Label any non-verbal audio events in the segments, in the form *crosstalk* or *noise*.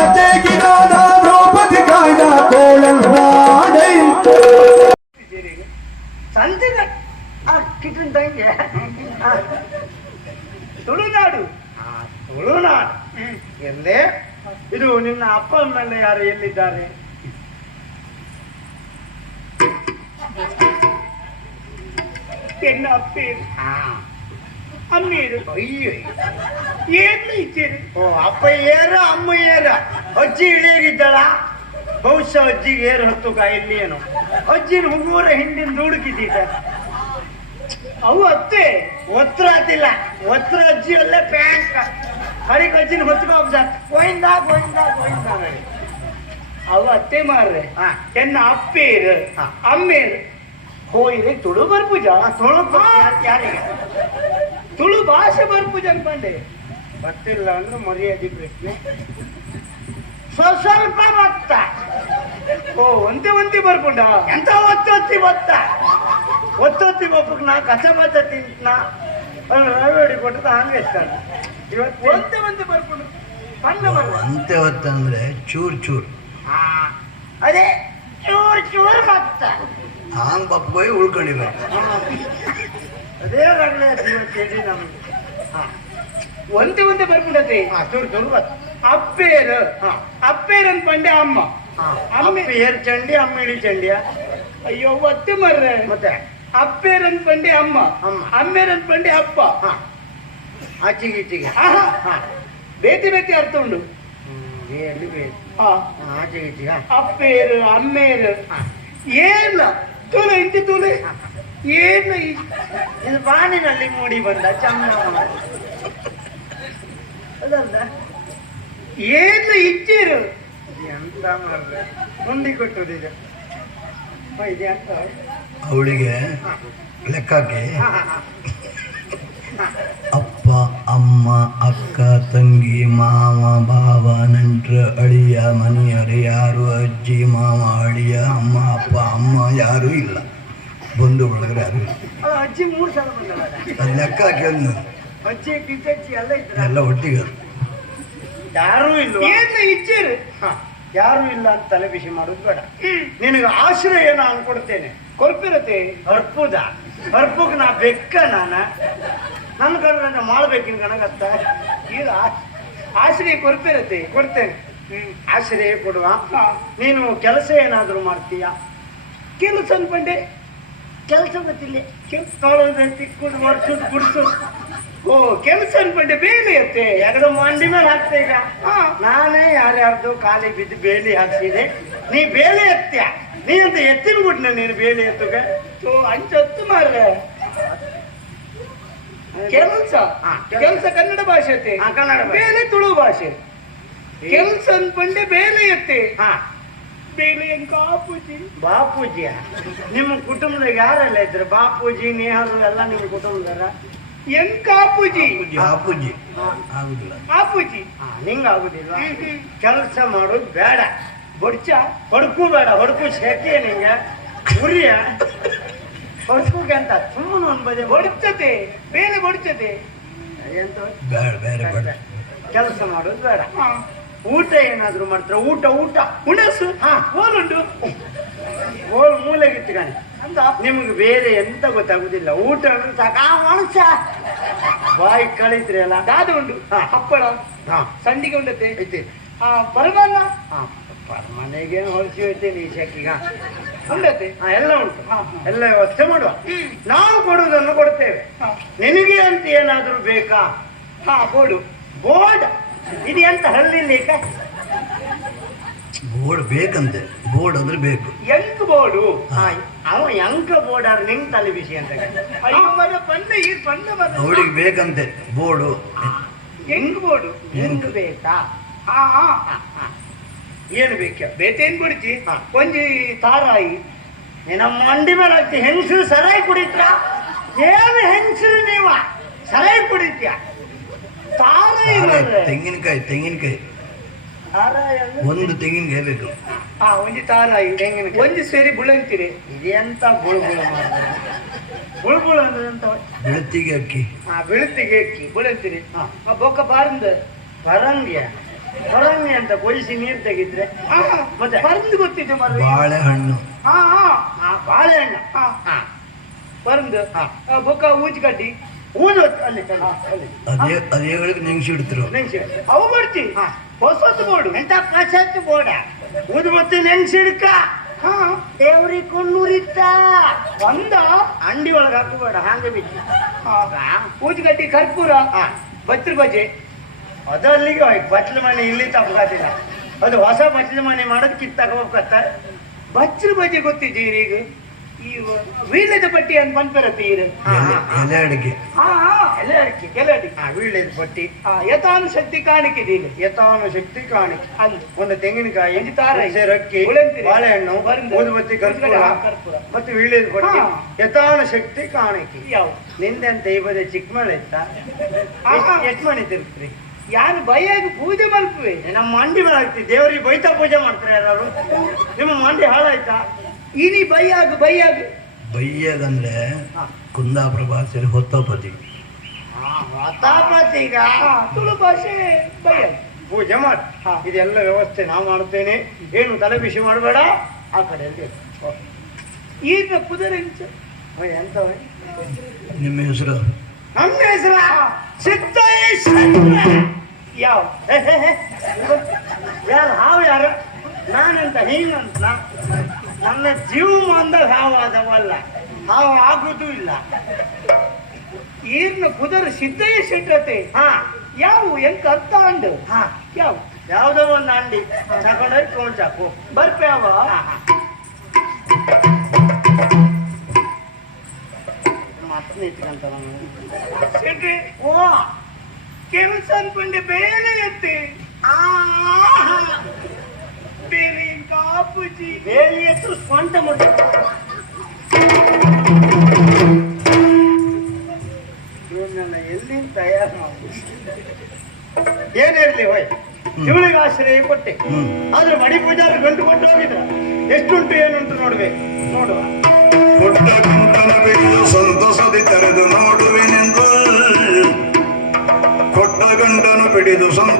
ಲತೆಗಿನಾದ ದ್ರೌಪದಿ ಕಾಯ್ದ ಕೋಳಲ್ನಾಡೈ ಸಂತಿನ ಕಿಟನ್ ತಂಗೆ ತುಳುನಾಡು ತುಳುನಾಡು ಎಲ್ಲೇ ಇದು ನಿನ್ನ ಅಪ್ಪ ಅಮ್ಮೆಲ್ಲ ಯಾರು ಎಲ್ಲಿದ್ದಾರೆ ಎನ್ನ ಅಪ್ಪೇರು ಅಮ್ಮೀರು ಅಯ್ಯೋ ಏನು ಇದ್ದೀರಿ ಓ ಅಪ್ಪ ಏರ ಅಮ್ಮ ಏರ ಅಜ್ಜಿ ಇಳಿಯಾಗಿದ್ದಾಳ ಬಹುಶಃ ಅಜ್ಜಿಗೆ ಏರು ಹತ್ತು ಕಾಯಿಲ್ಲಿ ಏನು. ಅಜ್ಜಿನ ಹುಡುಗರ ಹಿಂದಿನ ದುಡುಕಿದ್ದೀಟ ಅವು ಅತ್ತೆ ಒತ್ತರ ಆತಿಲ್ಲ ಒತ್ರ ಅಜ್ಜಿ ಅಲ್ಲೇ ಪ್ಯಾಂಕ್ ಕಡಿಗೆ ಅಜ್ಜಿನ ಹೊತ್ಕೊಂಡ್ ಗೋಯಿಂದ ಗೋಯಿಂದ ಗೋಯಿಂದ ಅವ ಅವು ಅತ್ತೆ ಮಾರ್ರೆ. ಎನ್ನ ಅಪ್ಪೇರ್ ಹಾ. ಅಮ್ಮೇರು ಹೋಯ್ರೆ ತುಳು ಬರ್ಪುಜ. ತುಳು ಯಾರ್- ಯಾರಿಗೆ? ತುಳು ಭಾಷೆ ಬರ್ಪುಜ ಅನ್ಕೊಂಡೆ ಗೊತ್ತಿಲ್ಲ ಅಂದ್ರೆ ಮರ್ಯಾದೆ ಪ್ರಶ್ನೆ ಸ್ವಲ್ಪ ಭತ್ತ ಓ ಒಂದೇ ಒಂದೇ ಬರ್ಕೊಂಡ? ಎಂತ ಒತ್ತೊತ್ತಿ ಭತ್ತ ಒತ್ತೊತ್ತಿ ಒಬ್ಬಕ್ಕೆ ನಾ ಕಸ ಬತ್ತ ತಿಂತ. ರವೆ ಕೊಟ್ಟು ಹಂಗೆ ಇರ್ತಾನೆ ಇವತ್ತು ಒಂದೇ ಒಂದೇ ಬರ್ಕೊಂಡು ಸಣ್ಣ ಬರ್ಪ ಅಂತೆ ಹೊತ್ತಂದ್ರೆ ಚೂರ್ ಚೂರ್. ಅದೇ ಚೂರ್ ಚೂರ್ ಭತ್ತ ಹಾಂಗ್ ಬಪ್ಪಗೋಯ್ ಉಳ್ಕೊಂಡಿಲ್ಲ ಅದೇ ರಗಳೆ ಕೇಳಿ ನಮ್ಗೆ. ಹಾ. ಒಂದೇ ಒಂದೇ ಬರ್ಕೊಂಡದ್ರಿ ಅಪ್ಪೇರ್ ಅಪ್ಪೇರ್ ಅಂತ ಪಂಡೆ ಅಪ್ಪೇರು. ಅಪ್ಪೇರು ಅಮ್ಮ ಏರ್ ಚಂಡಿ ಅಮ್ಮಿಳಿ ಚಂಡಿಯ. ಅಯ್ಯೋ ಒತ್ತೆ ಮರ್ರೆ. ಮತ್ತೆ? ಅಪ್ಪೇರನ್ ಪಂಡೆ ಅಮ್ಮ. ಅಮ್ಮ. ಅಂತ ಪಂಡೆ ಅಪ್ಪ. ಹಾ. ಆಚೆಗೆ ಈಚೆಗೆ ಹಾ ಹಾ. ಬೇತಿ ಬೇತಿ ಅರ್ಥ ಉಂಡು. ಅಪ್ಪೇರು ಅಮ್ಮೇರು. ಏನ ತೂಲೆ ಇಂತಿ ತೂಲೆ. ಏನ ಇದು ಬಾನಿನಲ್ಲಿ ಮೂಡಿ ಬಂದ ಚಂದ ಏನ ಇಚ್ಚಿರು ಎಂತ ಮಾಡ್ರೆ ಗುಂಡಿ ಅಂತ ಅವಳಿಗೆ ಲೆಕ್ಕಕ್ಕೆ. ಅಪ್ಪ ಅಮ್ಮ ಅಕ್ಕ ತಂಗಿ ಮಾವ ಬಾವ ನಂಟ್ರು ಅಳಿಯ ಮನೆಯರು ಯಾರು ಅಜ್ಜಿ ಮಾವ ಅಳಿಯ ಅಮ್ಮ ಅಪ್ಪ ಅಮ್ಮ ಯಾರೂ ಇಲ್ಲ. ಬಂಧು ಬಳಗರು ಯಾರು ಇಲ್ಲ. ಅಜ್ಜಿ ಮೂರು ಸಲ ಲೆಕ್ಕ ಇದ್ರ? ಎಲ್ಲ ಒಟ್ಟಿಗೆ. ಯಾರೂ ಇಲ್ಲ ಏನ ಇಚ್ಚಿರು ಯಾರು ಇಲ್ಲ ಅಂತ ತಲೆ ಬಿಸಿ ಮಾಡೋದು ಬೇಡ. ನಿನಗೆ ಆಶ್ರಯ ನಾನು ಕೊಡ್ತೇನೆ ಕೊರ್ಪಿರತೆ ಅರ್ಪುದ ಅರ್ಪುಗ್ ನಾ ಬೆಕ್ಕ ನಾನ. ನನ್ನ ಕಡೆ ಮಾಡ್ಬೇಕಿನ ಕಣಗತ್ತ ಈಗ ಆಶ್ರಯ ಕೊರ್ಪಿರತೆ ಕೊಡ್ತೇನೆ. ಆಶ್ರಯ ಕೊಡುವ. ನೀನು ಕೆಲಸ ಏನಾದರೂ ಮಾಡ್ತೀಯ? ಕೆಲಸ ಅನ್ಕೊಂಡೆ. ಕೆಲಸ ಗೊತ್ತಿಲ್ಲ ಕೆಲಸ ತೊಳೆದು ತಿಕ್ಕೊಂಡು ಒರ್ಸುದು ಗುಡ್ಸೋದು ಓ ಕೆಲಸ ಅನ್ಕೊಂಡೆ ಬೇಲಿ ಅತ್ತೆ. ಎರಡು ಮಂಡಿ ಮೇಲೆ ಹಾಕ್ತೆ ಈಗ ಹಾ. ನಾನೇ ಯಾರ್ಯಾರ್ದು ಕಾಲಿ ಬಿದ್ದು ಬೇಲಿ ಹಾಕ್ಸಿದೆ. ನೀ ಬೇಲೆ ಎತ್ತ್ಯ ನೀ ಅಂತ ಎತ್ತಿನ ಬಿಡ್ನ ನೀನು ಬೇಲಿ ಎತ್ತುಗ ಸೊ ಅಂಚತ್ತು ಮಾರ್ರೆ. ಕೆಲಸ? ಹಾ, ಕೆಲ್ಸ. ಕನ್ನಡ ಭಾಷೆ ಅತ್ತೆ. ಕನ್ನಡ. ಬೇಲೆ ತುಳು ಭಾಷೆ. ಕೆಲಸ ಅನ್ಕೊಂಡೆ ಬೇಲೆ ಎತ್ತೆ ಹಾ. ಆಪುಜಿ ಬಾಪೂಜಿಯ? ನಿಮ್ಮ ಕುಟುಂಬದಾಗ ಯಾರೆಲ್ಲ ಇದ್ರು? ಬಾಪೂಜಿ ನೆಹರು ಎಲ್ಲ ನಿಮ್ಮ ಕುಟುಂಬದಾರ ಎಂಕ ಕಾಪೂಜಿ? ಬಾಪೂಜಿ ಆಗುದಿಲ್ಲ. ಬಾಪೂಜಿ. ನಿಂಗ ಆಗುದಿಲ್ಲ. ಕೆಲಸ ಮಾಡೋದು ಬೇಡ. ಬಡ್ಚ? ಹೊಡ್ಕು ಬೇಡ ಹೊಡ್ಕು ಶೆಕೆ ನಿಂಗ. ಉರಿಯ? ಹೊಡ್ಕೋಕೆ ಅಂತ ಸುಮ್ಮನೆ ಅನ್ಬದೆ ಹೊಡ್ತದೆ ಬೇರೆ ಹೊಡ್ತದೆ ಎಂತ? ಬೇಡ ಬೇರೆ ಬೇಡ ಕೆಲಸ ಮಾಡೋದು ಬೇಡ. ಊಟ ಏನಾದ್ರು ಮಾಡ್ತಾರ? ಊಟ ಊಟ ಉಣಸು ಹಾ. ನಿಮ್ಗೆ ಬೇರೆ ಎಂತ ಗೊತ್ತಾಗುದಿಲ್ಲ. ಊಟ ಅಂದ್ರೆ ಸಾಕ. ಮನುಷ್ಯ ಬಾಯಿ ಕಳಿಸ್ರಿ ಅಲ್ಲ ದಾದ ಉಂಡು ಹಾ. ಹಪ್ಪಳ. ಹಾ. ಸಂಡಿಗೆ ಉಂಡತೆ ಐತೆ. ಆ ಪರಮಾನ್ನ ಹಾ. ಮನೆಗೆ ಹೊಲಿಸಿ ಹೋಯ್ತೇನೆ ಈ ಶಕ್ಕಿಗ. ಉಂಡತೆ ಎಲ್ಲ ಉಂಟು. ಎಲ್ಲ ವ್ಯವಸ್ಥೆ ಮಾಡುವ. ನಾವು ಕೊಡುವುದನ್ನು ಕೊಡ್ತೇವೆ ನಿನಗೆ ಅಂತ ಏನಾದ್ರೂ ಬೇಕಾ? ಹಾ ಬೋಡು ಬೋರ್ಡ್. ಇದು ಎಂತ ಹಳ್ಳಿಲಿಕ ಬೋರ್ಡ್ ಬೇಕಂತೆ. ಬೋರ್ಡ್ ಅಂದ್ರೆ ಬೇಕು. ಎಂಕ್ ಬೋಡು ಅವ ಎಂಕ ಬೋರ್ಡ್ ಆದ್ರೆ ನಿಂಗ್ ತಲೆ ಬಿಸಿ ಅಂತ ಬಂದ ಈ ಮರ ಅವಳಿಗೆ ಬೇಕಂತೆ ಬೋರ್ಡು. ಎಂಕ್ ಬೋಡು ಎಂಕ್ ಬೇಕಾ? ಹಾ ಹಾ. ಏನು ಬೇಕ? ಬೇತೇನ್ ಕೊಡ್ತಿ. ಒಂಜಿ ತಾರಾಯಿ. ನಮ್ಮ ಮಂಡಿ ಮೇಲೆ ಹಾಕ್ತಿ ಹೆಂಗಸರು ಸರಾಯಿ ಕುಡಿತ್ರ ಏನು ಹೆಂಗಸರು ನೀವ? ಸರಾಯಿ ಕುಡಿತ್ಯ? ತಾರಾಯಿ. ತೆಂಗಿನಕಾಯಿ ತೆಂಗಿನಕಾಯಿ. ಒಂದು ತೆಂಗಿನ ಬೇಕು. ಹಾ ಒಂಜಿ ತಾರಾಯಿ ತೆಂಗಿನ ಒಂದು ಸೇರಿ ಬುಳಂತೀರಿ ಇದೆಂತ ಬುಳುಬುಳು ಮಾಡ್ತಾರೆ ಬುಳುಬುಳು ಅಂದ್ರೆ ಎಂತ? ಬೆಳತಿಗೆ ಅಕ್ಕಿ. ಆ ಬೆಳುತ್ತಿಗೆ ಅಕ್ಕಿ. ಬುಳಂತಿರಿ ಹಾ. ಆ ಬೊಕ್ಕ ಬಾರಂದ. ಬರಂಗ್ಯ. ಹೊರಣ್ಣೆ ಅಂತ ಕೊಯ್ಸಿ ನೀರು ತೆಗಿದ್ರೆ. ಆ ಮತ್ತೆ? ಬರಂದು ಗೊತ್ತಿದೆ ಮರ ಬಾಳೆಹಣ್ಣು. ಹಾ ಹಾ. ಆ ಬಾಳೆಹಣ್ಣು. ಹಾ. ಹಾ. ಪರಂದು ಹಾ. ಬೊಕ್ಕ ಊಜ್ಗಡ್ಡಿ. ಊದು ಅಲ್ಲಿ ಅದೇ ಅದೇ ಹೇಳಿದ್ರೆ ನೆನ್ಸಿಡ್ತರು ನೆನ್ಸಿ ಅವು ಬರ್ತಿ ಹಾ. ಹೊಸತ್ತು ಬೋರ್ಡ್. ಎಂತ ಪಾಶ್ಚಾತ್ಯ ಬೋಡ ಊದು ಮತ್ತೆ ನೆನ್ಸಿಡ್ಕ. ಹಾ ದೇವ್ರಿ ಕೊಣ್ಣೂರಿತ್ತ. ಒಂದ ಅಂಡಿ ಒಳಗೆ ಹಾಕಬೇಡ ಹಾಂಗೆ ಬಿಟ್ಟು ಹಾ. ಊಜ್ಗಡ್ಡಿ ಕರ್ಪೂರ ಬತ್ರಿ ಬಜೆ ಅದು ಅಲ್ಲಿಗೆ ಹೋಯ್ತು ಬಚ್ಚಲು ಮನೆ ಇಲ್ಲಿ ತಪ್ಪಾತಿಲ್ಲ ಅದು ಹೊಸ ಬಚ್ಲು ಮನೆ ಮಾಡೋದು ಕಿತ್ತಾಕ ಹೋಗ್ಕತ್ತ ಬಚ್ರು ಬಜೆ ಗೊತ್ತಿದ್ದೀರಿ ಈಗ ಈ ವೀಳ್ಯದ ಪಟ್ಟಿ ಅಂತ ಬಂದ್ಬರತ್ತೆ ಎಲೆ ಹಾ, ಹಾ. ಎಲೆ ಅಡಿಕೆ ಎಲೆ ಅಡಿಕೆ ಕೆಲಡಿ ವೀಳ್ಯದ ಪಟ್ಟಿ. ಆ ಯಥಾನು ಶಕ್ತಿ ಕಾಣಿಕೆ ದೀನಿ ಯಥಾನು ಶಕ್ತಿ ಕಾಣಿಕೆ. ಅಲ್ಲಿ ಒಂದು ತೆಂಗಿನಕಾಯಿ ಒಂದು ತಾರ, ಉಳಂತಿರಿ, ಬಾಳೆಹಣ್ಣು ಊದುಬತ್ತಿ ಕರ್ಪೂರ. ಮತ್ತೆ ವೀಳ್ಯದ ಪಟ್ಟಿ. ಯಥಾನು ಶಕ್ತಿ ಕಾಣಿಕೆ. ಯಾವ ನಿಂದೆಂತ ಈ ಬದಿ ಚಿಕ್ಕ ಮಳೆ ಇತ್ತ. ಎಷ್ಟು ಮನೆ ತಿರುಗ್ತೀರಿ? ಯಾರು ಬೈಯಾಗಿ ಪೂಜೆ ಮಾಡ್ತೀವಿ ನಮ್ಮ ಮಂಡಿ ಬೆಳಗ್ತಿ ದೇವರಿಗೆ ಬೈತಾ ಪೂಜೆ ಮಾಡ್ತಾರೆ ಯಾರು ನಿಮ್ಮ ಮಂಡಿ ಹಾಳಾಯ್ತಾ? ಇನಿ ಬೈಯಾಗ ಬೈಯಾಗ. ಬೈಯಗಂದ್ರೆ ಅಂದ್ರೆ ಕುಂದಾಪುರ ಭಾಷೆಯಲ್ಲಿ ಹೊತ್ತಪತಿ ಈಗ. ಹಾ, ತುಳು ಭಾಷೆ ಬೈಯಾಗ ಪೂಜೆ ಮಾಡಿ ಹಾ. ಇದೆಲ್ಲ ವ್ಯವಸ್ಥೆ ನಾವು ಮಾಡ್ತೇನೆ ಏನು ತಲೆ ಬಿಸಿ ಮಾಡಬೇಡ. ಆ ಕಡೆ ಈಗ ಕುದುರೆ ಎಂತ ನಿಮ್ಮ ಹೆಸರು? ನಮ್ಮ ಹೆಸರ? ಸಿದ್ದೇಶ ಯಾವ? ಯಾರು ಹಾವು ಯಾರು? ನಾನಂತ ನೀನಂತ ನನ್ನ ಜೀವ ಅಂದಾಗ ಹಾವು ಆಗುದು ಇಲ್ಲ. ಈರ್ನ ಕುದರ ಸಿದ್ಧೇ ಸಿದ್ಧತೆ ಹಾ ಯಾವ ಎಂತ ಅರ್ಥ ಅಂಡು ಹಾ ಯಾವ? ಯಾವುದೋ ಒಂದು ಅಂಡಿ ತಗೊಂಡೋಗಿ ಕೊಂಡ್ ಚಾಕು ಬರ್ಪೆ ಅವ? ಹಾ, ಹಾ. ಮತ್ತೆ ನಾನು. ಓ ಕೆಲಸ ಅನ್ಕೊಂಡೆ ಬೇರೆ ಎತ್ತಿ. ಆ, ಕಾಪುಜಿ ಬೇಲಿ ಹೆಸರು ಸ್ವಂತ ಮುಟ್ಟ ಇವನನ್ನ ಎಲ್ಲಿಂದ ತಯಾರು ಮಾಡಿ ಏನಿರ್ಲಿ ಹೋಯ್? ಇವಳಿಗೆ ಆಶ್ರಯ ಕೊಟ್ಟೆ. ಆದ್ರೆ ಮಡಿ ಪೂಜಾರಿ ಗಂಟು ಕೊಟ್ಟು ಹೋಗಿದ್ರ. ಎಷ್ಟುಂಟು ಏನುಂಟು ನೋಡ್ಬೇಕು ನೋಡುವ. ಕೊಟ್ಟ ಗಂಟನ ಬಿಟ್ಟು ಸಂತಸದಿ ತೆರೆದು ನೋಡುವೆನೆಂದು ಕೊಟ್ಟ ಗಂಟನು ಪಿಡಿದು ಸಂತಸದಿ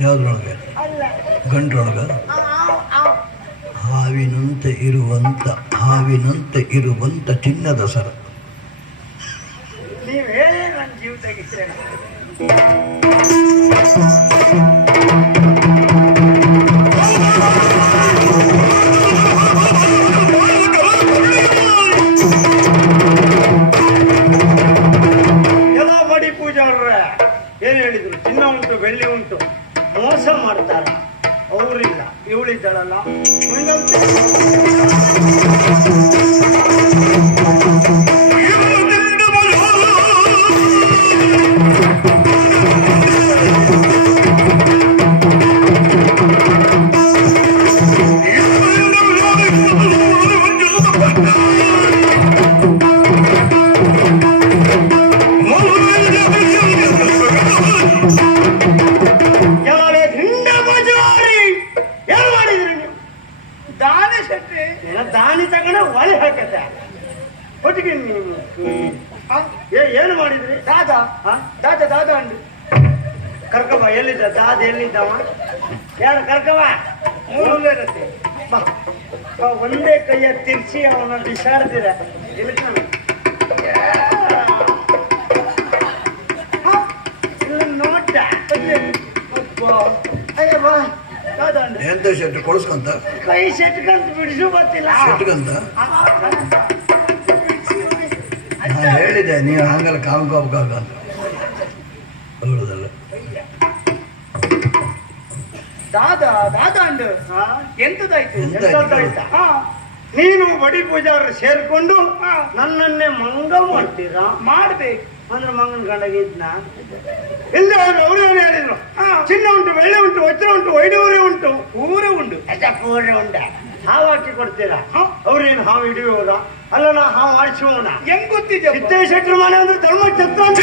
ಯಾವ್ದ್ರೊಳಗೆ? ಆ. ಹಾವಿನಂತೆ ಇರುವಂತ ಹಾವಿನಂತೆ ಇರುವಂತ ಚಿನ್ನದ ಸರ. ನೀವು ಹೇಳಿ ನನ್ನ ಎಲ್ಲಿದ್ದವ ಯಾರು ಕರ್ಕವ ಮೂರು ಇರುತ್ತೆ ಒಂದೇ ಕೈಯ ತಿರ್ಸಿ ಅವನ ಬಿಸಾಡ್ತೀರ ಇಳ್ಕೊಂಡು. ಹಾ? ಇಲ್ಲ ನೋಡ್ದ ಅಯ್ಯ ಬಾ ದಾದ ಅಂಡು ಎಂತ ಶೆಟ್ ಕೊಡಿಸ್ಕೊಂತ ಕೈ ಶೆಟ್ಕಂತ ಬಿಡಿಸು ಗೊತ್ತಿಲ್ಲ ಶೆಟ್ಕಂತ ನಾನು ಹೇಳಿದೆ ನೀವು ಹಂಗಲ್ಲ ಕಾಮ್ ಕಾಮ್ ಕಾಮ್ ಅಂತ ದಾದ ದಾದಾಂಡ. ಎಂತದಾಯ್ತು ಎಂತದ್ದಾಯ್ತಾ ನೀನು ಬಡಿ ಪೂಜಾರ ಸೇರ್ಕೊಂಡು ನನ್ನನ್ನೇ ಮಂಗ ಮಾಡ್ತೀರಾ? ಮಾಡ್ಬೇಕು. ಅಂದ್ರೆ ಮಂಗನ ಕಂಡಗಿದ್ನ ಇದ್ನ? *laughs* ಇಲ್ಲ ಅವ್ರೇನು ಹೇಳಿದ್ರು? ಚಿನ್ನ ಉಂಟು ಬೆಳ್ಳೆ ಉಂಟು ವಜ್ರ ಉಂಟು ವೈಡೂರೆ ಉಂಟು. ಊರೇ ಉಂಟು. ಊರೇ ಉಂಟ ಹಾವು ಹಾಕಿ ಕೊಡ್ತೀರಾ? ಅವ್ರೇನು ಹಾವು ಹಿಡಿಯೋದ ಅಲ್ಲ ನಾ ಹಾವು ಆಡಿಸೋಣ ಹೆಂಗ್ ಗೊತ್ತಿದೆ ಇದ್ದೇ ಶೆಟ್ರು ಮನೆ ಅಂದ್ರೆ ಧರ್ಮ ಛತ್ರ ಅಂತ